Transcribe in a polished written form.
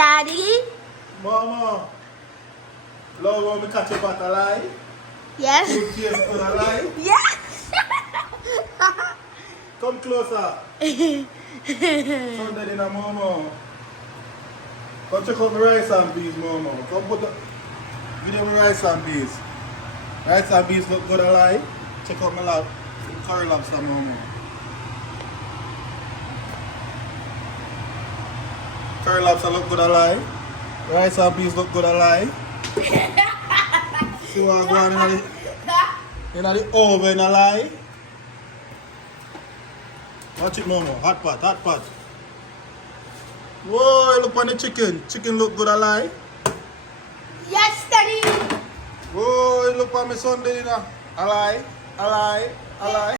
Daddy? Mama, love when we catch up at a lie. Yes? Good taste on a lie. Yes! Come closer. Sunday dinner, Mama. Come check out my rice and beans, Mama. Come put the video my rice and beans. Rice and beans look good a lie. Check out my lab. Curry lobster, Mama. Curry lobster look good a lie. Rice and beans look good a lie. See what going on in the oven a lie. Watch it, Mama. Hot pot, hot pot. Whoa, look on the chicken. Chicken look good a lie. Yes, Daddy! Whoa, look on my Sunday dinner. A lie, a lie, a lie.